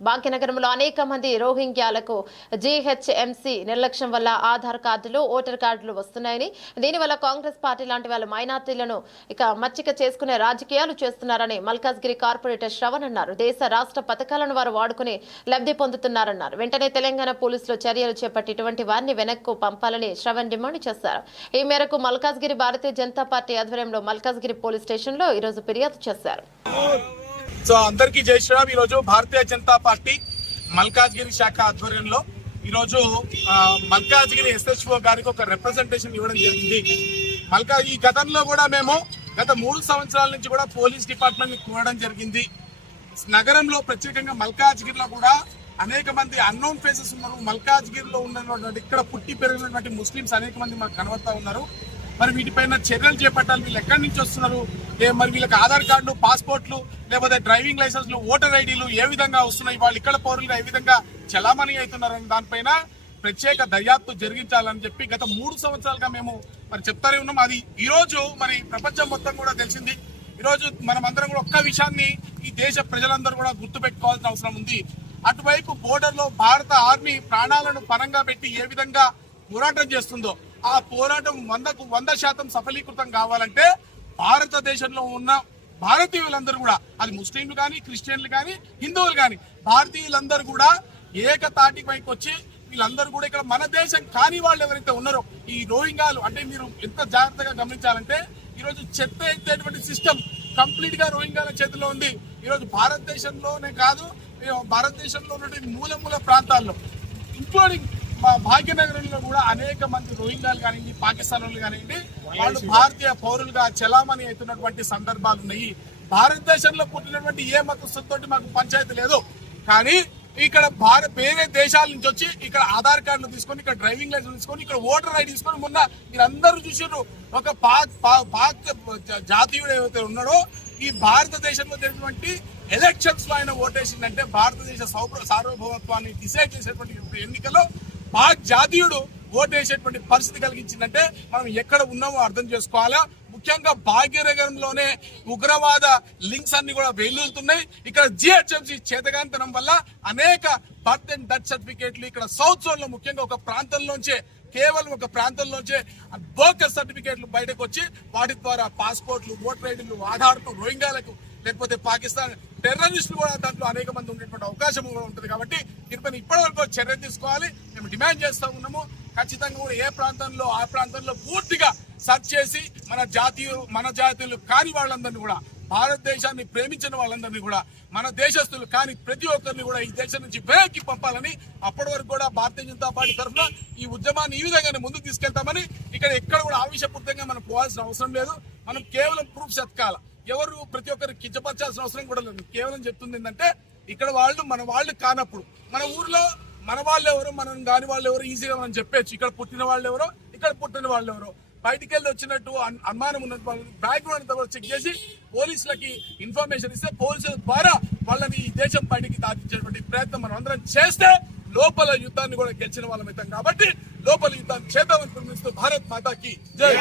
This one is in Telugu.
భాగ్యనగరంలో అనేక మంది రోహింగ్యాలకు జీహెచ్ఎంసీ నిర్లక్ష్యం వల్ల ఆధార్ కార్డులు, ఓటర్ కార్డులు వస్తున్నాయని, దీనివల్ల కాంగ్రెస్ పార్టీ లాంటి వాళ్ళ మైనార్టీలను మచ్చిక చేసుకునే రాజకీయాలు చేస్తున్నారని మల్కాజ్గిరి కార్పొరేటర్ శ్రవణ్ అన్నారు. దేశ రాష్ట్ర పథకాలను వారు వాడుకుని లబ్ధి పొందుతున్నారన్నారు. వెంటనే తెలంగాణ పోలీసులు చర్యలు చేపట్టి ఇటువంటి వారిని వెనక్కు పంపాలని శ్రవణ్ డిమాండ్ చేశారు. ఈ మేరకు మల్కాజ్గిరి భారతీయ జనతా పార్టీ ఆధ్వర్యంలో మల్కాజ్గిరి పోలీస్ స్టేషన్లో ఈరోజు ఫిర్యాదు చేశారు. సో అందరికీ జై శ్రీరామ్. ఈరోజు భారతీయ జనతా పార్టీ మల్కాజ్గిరి శాఖ ఆధ్వర్యంలో ఈరోజు మల్కాజ్గిరి ఎస్హెచ్ఓ గారికి ఒక రిప్రజెంటేషన్ ఇవ్వడం జరిగింది. ఈ గతంలో కూడా మేము గత 3 సంవత్సరాల నుంచి కూడా పోలీస్ డిపార్ట్మెంట్ ని కోరడం జరిగింది. నగరంలో ప్రత్యేకంగా మల్కాజ్గిరిలో కూడా అనేక మంది అన్నోన్ ఫేసెస్ ఉన్నారు. మల్కాజ్గిరిలో ఉన్నటువంటి ఇక్కడ పుట్టి పెరిగినటువంటి ముస్లింస్ అనేక మంది మాకు కనబడతా ఉన్నారు. మరి వీటిపైన చర్యలు చేపట్టాలి. వీళ్ళు ఎక్కడి నుంచి వస్తున్నారు, మరి వీళ్ళకి ఆధార్ కార్డులు, పాస్పోర్ట్లు, లేకపోతే డ్రైవింగ్ లైసెన్స్లు, ఓటర్ ఐడీలు ఏ విధంగా వస్తున్నాయి, వాళ్ళు ఇక్కడ పౌరులుగా ఏ విధంగా చలామణి అవుతున్నారని దానిపైన ప్రత్యేక దర్యాప్తు జరిగించాలని చెప్పి గత 3 సంవత్సరాలుగా మేము మరి చెప్తానే ఉన్నాం. అది ఈ రోజు మరి ప్రపంచం మొత్తం కూడా తెలిసింది. ఈరోజు మనం అందరం కూడా ఒక్క విషయాన్ని ఈ దేశ ప్రజలందరూ కూడా గుర్తుపెట్టుకోవాల్సిన అవసరం ఉంది. అటువైపు బోర్డర్ లో భారత ఆర్మీ ప్రాణాలను పరంగా పెట్టి ఏ విధంగా పోరాటం చేస్తుందో ఆ పోరాటం 100% సఫలీకృతం కావాలంటే భారతదేశంలో ఉన్న భారతీయులందరూ కూడా, అది ముస్లింలు కానీ, క్రిస్టియన్లు కానీ, హిందువులు కానీ, భారతీయులందరూ కూడా ఏకతాటి పైకి వచ్చి వీళ్ళందరూ కూడా ఇక్కడ మన దేశం కాని వాళ్ళు ఎవరైతే ఉన్నారో ఈ రోహింగ్యాలు, అంటే మీరు ఎంత జాగ్రత్తగా గమనించాలంటే ఈరోజు చెత్త ఎత్తేటువంటి సిస్టమ్ కంప్లీట్ గా రోహింగ్యాల చేతిలో ఉంది. ఈరోజు భారతదేశంలోనే కాదు, భారతదేశంలో ఉన్నటువంటి మూల ప్రాంతాల్లో ఇంక్లూడింగ్ మా భాగ్యనగరంలో కూడా అనేక మంది రోహింగ్యాలు కానివ్వండి, పాకిస్తాన్ వాళ్ళు కానివ్వండి, వాళ్ళు భారతీయ పౌరులుగా చలామణి అవుతున్నటువంటి సందర్భాలు ఉన్నాయి. భారతదేశంలో పుట్టినటువంటి ఏ మతస్థులతో మాకు పంచాయతీ లేదు. కానీ ఇక్కడ వేరే దేశాల నుంచి వచ్చి ఇక్కడ ఆధార్ కార్డులు తీసుకొని, ఇక్కడ డ్రైవింగ్ లైసెన్స్ తీసుకొని, ఇక్కడ ఓటర్ ఐడి తీసుకొని, మొన్న మీరందరూ చూసారు ఒక పాక్ జాతీయుడు ఏవైతే ఉన్నాడో ఈ భారతదేశంలో జరిగినటువంటి ఎలక్షన్స్ లో ఆయన ఓటేసిందంటే భారతదేశ సార్వభౌమత్వాన్ని డిసైడ్ చేసేటువంటి ఎన్నికల్లో పాక్ జాతీయుడు ఓటేసేటువంటి పరిస్థితి కలిగించిందంటే మనం ఎక్కడ ఉన్నామో అర్థం చేసుకోవాలా. ముఖ్యంగా భాగ్యనగరంలోనే ఉగ్రవాద లింక్స్ అన్ని కూడా వెలుతున్నాయి. ఇక్కడ జిహెచ్ఎంసీ చేతగాంతనం వల్ల అనేక బర్త్ అండ్ డెత్ సర్టిఫికేట్లు ఇక్కడ సౌత్ జోన్ లో ముఖ్యంగా కేవలం ఒక ప్రాంతంలోంచే బోకస్ సర్టిఫికేట్లు బయటకు వచ్చి వాటి ద్వారా పాస్పోర్ట్లు, ఓటర్ ఐడీలు, ఆధార్లు, రోహింగ్యాలకు లేకపోతే పాకిస్తాన్ టెర్రరిస్టులు కూడా దాంట్లో అనేక మంది ఉండేటువంటి అవకాశం కూడా ఉంటుంది. కాబట్టి దీనిపైన ఇప్పటివరకు చర్య తీసుకోవాలి. మేము డిమాండ్ చేస్తూ ఉన్నాము. ఖచ్చితంగా కూడా ఏ ప్రాంతంలో ఆ ప్రాంతంలో పూర్తిగా సర్చ్ చేసి మన జాతీయులు కాని వాళ్ళందరినీ కూడా, భారతదేశాన్ని ప్రేమించిన వాళ్ళందరినీ కూడా, మన దేశస్తులు కాని ప్రతి ఒక్కరిని కూడా ఈ దేశం నుంచి వెనక్కి పంపాలని, అప్పటి వరకు కూడా భారతీయ జనతా పార్టీ తరఫున ఈ ఉద్యమాన్ని ఈ విధంగానే ముందుకు తీసుకెళ్తామని, ఎక్కడ కూడా ఆవేశపూరితంగా మనం పోవాల్సిన అవసరం లేదు. మనం కేవలం ప్రూఫ్స్ ఎత్కాల, ఎవరు ప్రతి ఒక్కరికి కించపరచాల్సిన అవసరం కూడా లేదు. కేవలం చెప్తుంది ఏంటంటే ఇక్కడ మన వాళ్ళు కానప్పుడు మన ఊర్లో మన వాళ్ళు ఎవరు, మనం కాని వాళ్ళు ఎవరు ఈజీగా మనం చెప్పచ్చు. ఇక్కడ పుట్టిన వాళ్ళు ఎవరో, ఇక్కడ పుట్టిన వాళ్ళు ఎవరో, బయటికి వెళ్ళి వచ్చినట్టు అనుమానం ఉన్న బ్యాక్గ్రౌండ్ అంతా కూడా చెక్ చేసి పోలీసులకి ఇన్ఫర్మేషన్ ఇస్తే పోలీసుల ద్వారా వాళ్ళని ఈ దేశం బయటికి దాటించేటువంటి ప్రయత్నం మనం అందరం చేస్తే లోపల యుద్ధాన్ని కూడా గెలిచిన వాళ్ళం అవుతాం. కాబట్టి లోపల యుద్ధాన్ని చేద్దామని భారత్ మాతాకి జై.